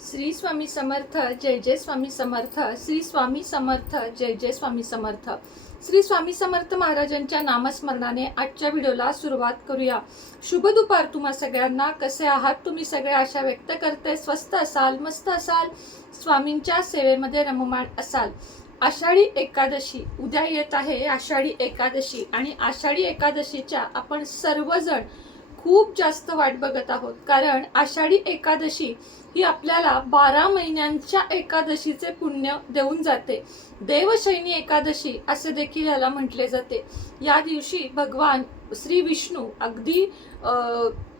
श्री स्वामी समर्थ, जय जय स्वामी समर्थ. श्री स्वामी समर्थ, जय जय स्वामी समर्थ. श्री स्वामी समर्थ महाराजांच्या नामस्मरणाने आजच्या व्हिडिओला सुरुवात करूया. शुभ दुपार तुम्हा सगळ्यांना. कसे आहात तुम्ही सगळे? आशा व्यक्त करते स्वस्त असाल, मस्त असाल, स्वामींच्या सेवेमध्ये रममाण असाल. आषाढी एकादशी उद्या येत आहे. आषाढी एकादशी आणि आषाढी एकादशीच्या आपण सर्वजण खूप जास्त वाट बघत आहोत. कारण आषाढी एकादशी ही आपल्याला 12 महिन्यांच्या एकादशीचे पुण्य देऊन जाते. देवशयनी एकादशी असे देखील याला म्हटले जाते. या दिवशी भगवान श्री विष्णू अगदी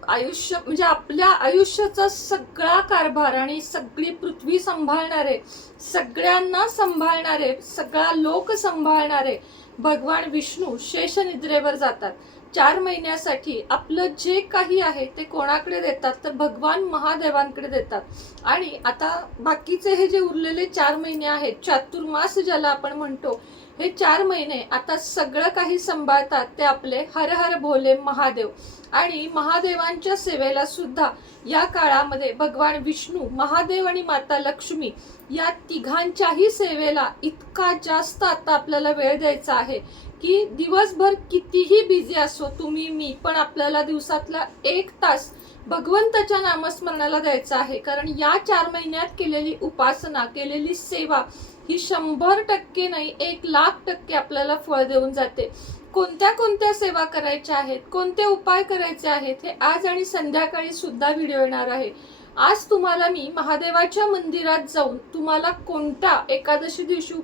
आयुष्य म्हणजे आपल्या आयुष्याचा सगळा कारभार आणि सगळी पृथ्वी सांभाळणारे, सगळ्यांना सांभाळणारे, सगळा लोक सांभाळणारे भगवान विष्णू शेष निद्रेवर जातात. 4 महिन्यासाठी आपलं जे काही आहे ते कोणाकडे देतात तर भगवान महादेवांकडे देतात. आणि आता बाकीचे हे जे उरलेले 4 महिने आहेत, चातुर्मास ज्याला आपण म्हणतो, हे 4 महिने आता सगळं काही सांभाळतात ते आपले हर हर भोले महादेव. आणि महादेवांच्या सेवेला सुद्धा या काळामध्ये भगवान विष्णू, महादेव आणि माता लक्ष्मी या तिघांच्याही सेवेला इतका जास्त आता आपल्याला वेळ द्यायचा आहे की दिवसभर कितीही बिझी असो तुम्ही, मी, पण आपल्याला दिवसातला 1 तास भगवंताच्या नामस्मरणाला द्यायचा आहे. कारण या 4 महिन्यात केलेली उपासना, केलेली सेवा ही 100% नाही 1,00,000% आपल्याला फळ देऊन जाते. कोणत्या कोणत्या सेवा करायच्या आहेत, कोणते उपाय करायचे आहेत, हे आज आणि संध्याकाळी सुद्धा व्हिडिओ येणार आहे. आज तुम्हाला मी महादेवाच्या मंदिरात जाऊन तुम्हाला कोणता एकादशी दिवशी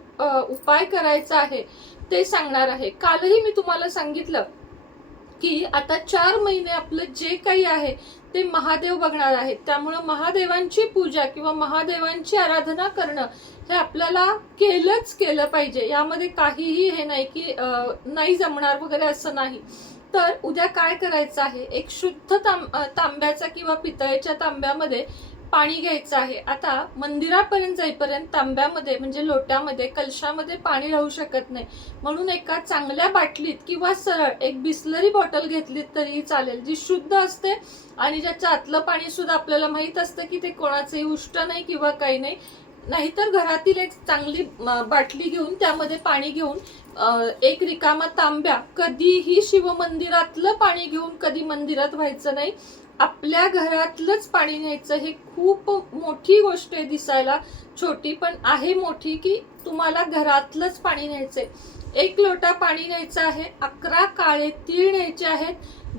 उपाय करायचा आहे ते सांगणार आहे. कालही मी तुम्हाला सांगितलं की आता 4 महिने आपलं जे काही आहे ते महादेव बघणार आहेत. त्यामुळे महादेवांची पूजा किंवा महादेवांची आराधना करणं हे आपल्याला केलं पाहिजे. यामध्ये काहीही हे नाही की नाही जमणार वगैरे असं नाही. तर उद्या काय करायचं आहे, एक शुद्ध तांब्याचा किंवा पितळेच्या तांब्यामध्ये पाणी घ्यायचं आहे. आता मंदिरापर्यंत जाईपर्यंत तांब्यामध्ये म्हणजे लोट्यामध्ये, कलशामध्ये पाणी राहू शकत नाही. म्हणून एका चांगल्या बाटलीत किंवा सरळ एक बिस्लरी बॉटल घेतलीत तरी चालेल, जी शुद्ध असते आणि ज्याचं आतलं पाणी सुद्धा आपल्याला माहित असतं की ते कोणाचंही उष्ट नाही किंवा काही नाही. नाहीतर घरातील एक चांगली बाटली घेऊन त्यामध्ये पाणी घेऊन एक रिकामा तांब्या, कधीही शिवमंदिरातलं पाणी घेऊन कधी मंदिरात व्हायचं नाही. आपल्या घरातलंच पाणी न्यायचं. हे खूप मोठी गोष्ट आहे, दिसायला छोटी पण आहे मोठी, की तुम्हाला घरातलंच पाणी न्यायचंय. 1 लोटा पाणी न्यायचं आहे. 11 काळे तीळ न्यायचे आहेत.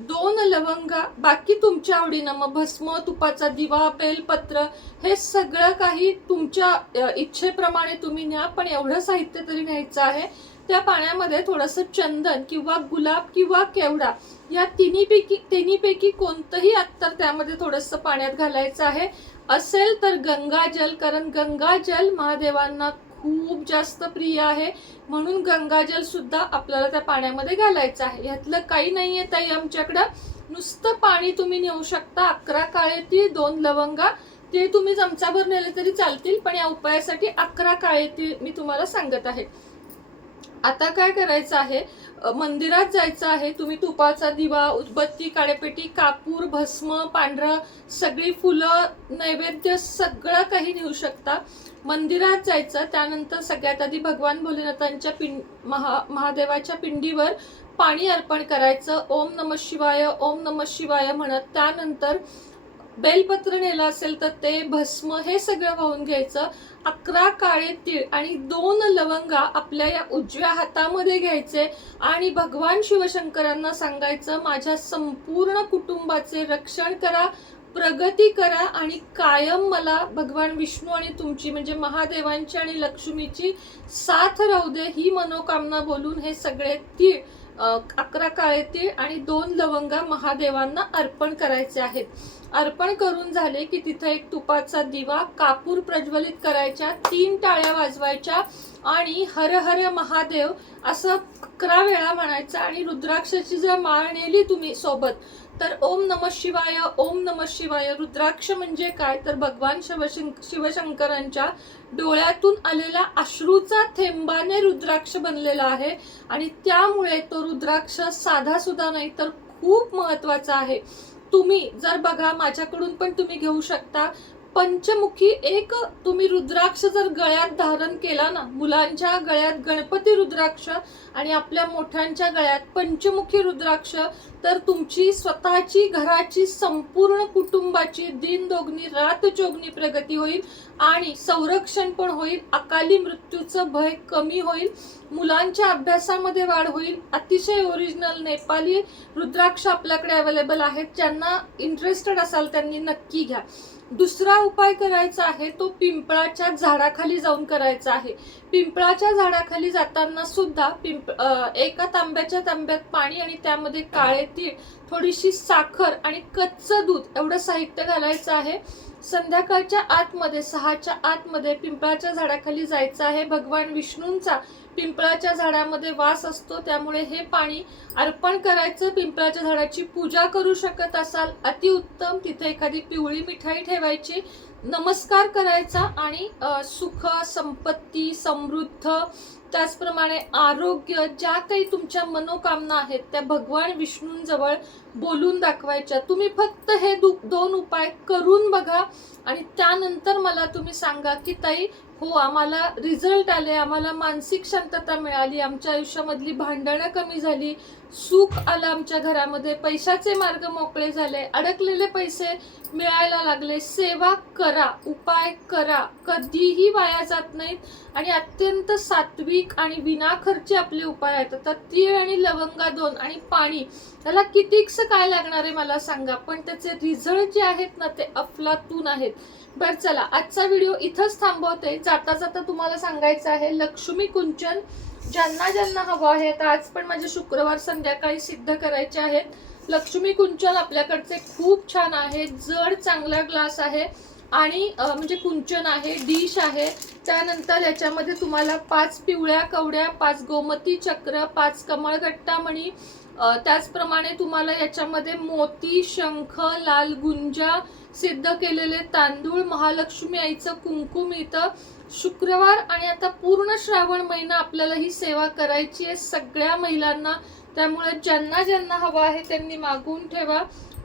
2 लवंगा, बाकी तुमच्या आवडीनं मग भस्म, तुपाचा दिवा, बेलपत्र हे सगळं काही तुमच्या इच्छेप्रमाणे तुम्ही न्या. पण एवढं साहित्य तरी न्यायचं आहे. त्या पाण्यामध्ये थोडंसं चंदन किंवा गुलाब किंवा केवडा या तिन्हीपैकी कोणतंही अत्तर त्यामध्ये थोडंसं पाण्यात घालायचं आहे. असेल तर गंगाजल, कारण गंगाजल महादेवांना खूप जास्त प्रिय आहे. म्हणून गंगाजल सुद्धा आपल्याला त्या पाण्यामध्ये घालायचं आहे. ह्यातलं काही नाहीये ताई आमच्याकडं, नुसतं पाणी तुम्ही नेऊ शकता. 11 काळे तीळ, 2 लवंगा, ते तुम्ही चमचाभर नेले तरी चालतील, पण या उपायासाठी 11 काळे तीळ मी तुम्हाला सांगत आहे. आता काय करायचं आहे, मंदिरात जायचं आहे. तुम्ही तुपाचा दिवा, उदबत्ती, काळेपेटी, कापूर, भस्म, पांढरं, सगळी फुलं, नैवेद्य सगळं काही नेऊ शकता. मंदिरात जायचं. त्यानंतर सगळ्यात आधी भगवान भोलेनाथांच्या महादेवाच्या पिंडीवर पाणी अर्पण करायचं. ओम नमः शिवाय, ओम नमः शिवाय म्हणत. त्यानंतर बेलपत्र नेलं असेल तर ते, भस्म, हे सगळं वाहून घ्यायचं. 11 काळे तीळ आणि 2 लवंगा आपल्या या उजव्या हातामध्ये घ्यायचे आणि भगवान शिवशंकरांना सांगायचं, माझ्या संपूर्ण कुटुंबाचे रक्षण करा, प्रगती करा आणि कायम मला भगवान विष्णू आणि तुमची म्हणजे महादेवांची आणि लक्ष्मीची साथ राहू दे, ही मनोकामना बोलून हे सगळे तीळ, 11 काळे तीळ आणि 2 लवंगा महादेवांना अर्पण करायचे आहेत. अर्पण करून झाले की तिथे एक तुपाचा दिवा, कापूर प्रज्वलित करायच्या, 3 टाळ्या वाजवायच्या आणि हर हर महादेव असं 11 वेळा म्हणायचं. आणि रुद्राक्षाची जर माळ नेली तुम्ही सोबत तर ओम नमः शिवाय, ओम नमः शिवाय. रुद्राक्ष म्हणजे काय तर भगवान शिवशंकरांच्या डोळ्यातून आलेला अश्रूचा थेंबाने रुद्राक्ष बनलेला आहे आणि त्यामुळे तो रुद्राक्ष साधा सुद्धा नाही तर खूप महत्वाचा आहे. तुम्ही जर बघा, माझ्याकडून पण तुम्ही घेऊ शकता. पंचमुखी एक तुम्ही रुद्राक्ष जर गळ्यात धारण केला ना, मुलांच्या गळ्यात गणपती रुद्राक्ष आणि आपल्या मोठ्यांच्या गळ्यात पंचमुखी रुद्राक्ष, तर तुमची स्वतःची घराची संपूर्ण कुटुंबाची दिन दोगणी रात चोगणी प्रगती होईल आणि संरक्षण पण होईल. अकाली मृत्यूचं भय कमी होईल. मुलांच्या अभ्यासामध्ये वाढ होईल. अतिशय ओरिजिनल नेपाली रुद्राक्ष आपल्याकडे अवेलेबल आहेत. ज्यांना इंटरेस्टेड असाल त्यांनी नक्की घ्या. दुसरा उपाय करायचा आहे तो पिंपळाच्या झाडाखाली जाऊन करायचा आहे. पिंपळाच्या झाडाखाली जाताना सुद्धा एका तांब्याच्या तांब्यात पाणी आणि त्यामध्ये काळे तीळ, थोडीशी साखर आणि कच्चं दूध एवढं साहित्य घालायचं आहे. संध्याकाळच्या आतमध्ये 6च्या आतमध्ये पिंपळाच्या झाडाखाली जायचं आहे. भगवान विष्णूंचा पिंपळाच्या झाडामध्ये वास असतो, त्यामुळे हे पाणी अर्पण करायचं. पिंपळाच्या झाडाची पूजा करू शकत असाल अतिउत्तम. तिथे एखादी पिवळी मिठाई ठेवायची, नमस्कार करायचा आणि सुख, संपत्ती, समृद्ध, त्याचप्रमाणे आरोग्य, ज्या काही तुमच्या मनोकामना आहेत त्या भगवान विष्णूंजवळ बोलून दाखवायच्या. तुम्ही फक्त हे 2 उपाय करून बघा आणि त्यानंतर मला तुम्ही सांगा की ताई हो आम्हाला रिझल्ट आले, आम्हाला मानसिक शांतता मिळाली, आमच्या आयुष्यामधली भांडणं कमी झाली, सुख आलं आमच्या घरामध्ये, पैशाचे मार्ग मोकळे झाले, अडकलेले पैसे मिळायला लागले. सेवा करा, उपाय करा, कधीही वाया जात नाहीत आणि अत्यंत सात्विक आणि विनाखर्ची आपले उपाय आहेत. आता तीळ आणि लवंगा 2 आणि पाणी, त्याला कितीकसं काय लागणार आहे मला सांगा, पण त्याचे रिझल्ट जे आहेत ना ते अफलातून आहेत. बरं चला, आजचा व्हिडिओ इथंच थांबवते. जाता जाता तुम्हाला सांगायचं आहे लक्ष्मी कुंचन ज्यांना ज्यांना हवं आहे, तर आज पण माझे शुक्रवार संध्याकाळी सिद्ध करायचे आहेत. लक्ष्मी कुंचन आपल्याकडचे खूप छान आहे. जड चांगला ग्लास आहे आणि म्हणजे कुंचन आहे, डिश आहे. त्यानंतर याच्यामध्ये तुम्हाला 5 पिवळ्या कवड्या, 5 गोमती चक्र, 5 कमळगट्टा मणी, त्याचप्रमाणे तुम्हाला याच्यामध्ये मोती, शंख, लाल गुंजा, सिद्ध केलेले तांदूळ, महालक्ष्मी आईचं कुंकुम इथं. शुक्रवार आणि आता पूर्ण श्रावण महिना आपल्याला ही सेवा करायची आहे सगळ्या महिलांना. त्यामुळे ज्यांना ज्यांना हवं आहे त्यांनी मागवून ठेवा.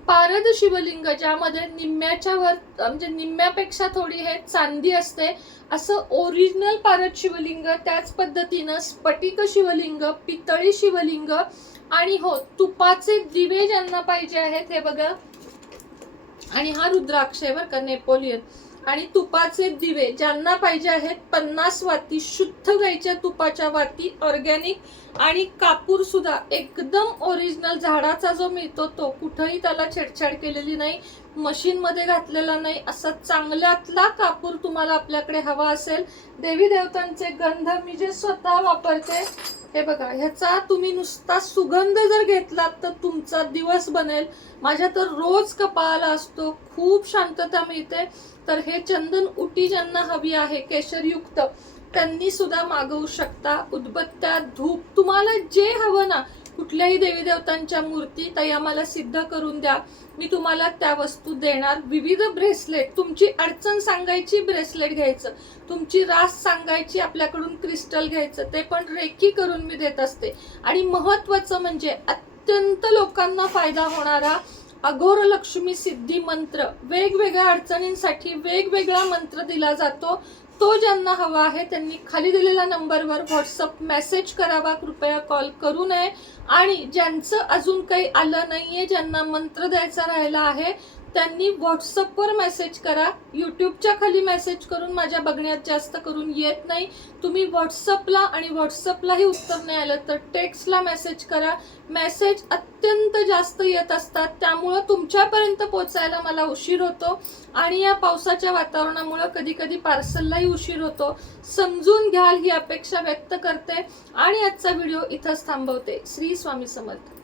पारद शिवलिंग ज्यामध्ये निम्म्याच्या वर म्हणजे निम्म्यापेक्षा थोडी हे चांदी असते असं ओरिजिनल पारद शिवलिंग, त्याच पद्धतीनं स्फटिक शिवलिंग, पितळी शिवलिंग आणि हो तुपाचे दिवे ज्यांना पाहिजे आहेत हे बघा. आणि हा रुद्राक्ष आहे बरं का, नेपोलियन. आणि तुपाचे दिवे ज्यांना पाहिजे आहेत 50 वाती शुद्ध गाईच्या तुपाच्या वाती, ऑर्गॅनिक आणि कापूर सुद्धा एकदम ओरिजिनल झाडाचा जो मिळतो तो, कुठंही त्याला छेडछाड केलेली नाही, मशीन मध्ये घातलेला नाही, असा चांगल्यातला कापूर तुम्हाला आपल्याकडे हवा असेल. देवी देवतांचे गंध मी जे स्वतः वापरते हे बघा, ह्याचा तुम्ही नुसता सुगंध जर घेतलात तर तुमचा दिवस बनेल. माझ्या तर रोज कपाळाला असतो, खूप शांतता मिळते. तर हे चंदन उटी ज्यांना हवी आहे केशरयुक्त त्यांनी सुद्धा मागवू शकता. उदबत्त्या, धूप, तुम्हाला जे हवं ना, कुठल्याही देवी देवतांच्या मूर्ती ताई आम्हाला सिद्ध करून द्या, मी तुम्हाला त्या वस्तू देणार. विविध ब्रेसलेट, तुमची अडचण सांगायची ब्रेसलेट घ्यायचं, तुमची रास सांगायची आपल्याकडून क्रिस्टल घ्यायचं, ते पण रेकी करून मी देत असते. आणि महत्वाचं म्हणजे अत्यंत लोकांना फायदा होणारा अघोर लक्ष्मी सिद्धी मंत्र, वेगवेगळ्या अडचणींसाठी वेगवेगळा मंत्र दिला जातो. तो ज्यांना हवा आहे त्यांनी खाली दिलेल्या नंबरवर व्हॉट्सअप मेसेज करावा, कृपया कॉल करू नये. आणि ज्यांचं अजून काही आलं नाहीये, ज्यांना मंत्र द्यायचा राहिला आहे, त्यांनी व्हॉट्सअपवर मेसेज करा. यूट्यूबच्या खाली मेसेज करून माझ्या बघण्यात जास्त करून येत नाही. तुम्ही व्हॉट्सअपला, आणि व्हॉट्सअपलाही उत्तर नाही आलं तर टेक्स्टला मेसेज करा. मेसेज अत्यंत जास्त येत असतात, त्यामुळं तुमच्यापर्यंत पोहोचायला मला उशीर होतो आणि या पावसाच्या वातावरणामुळे कधी कधी पार्सललाही उशीर होतो. समजून घ्याल ही अपेक्षा व्यक्त करते आणि आजचा व्हिडिओ इथंच थांबवते. श्री स्वामी समर्थ.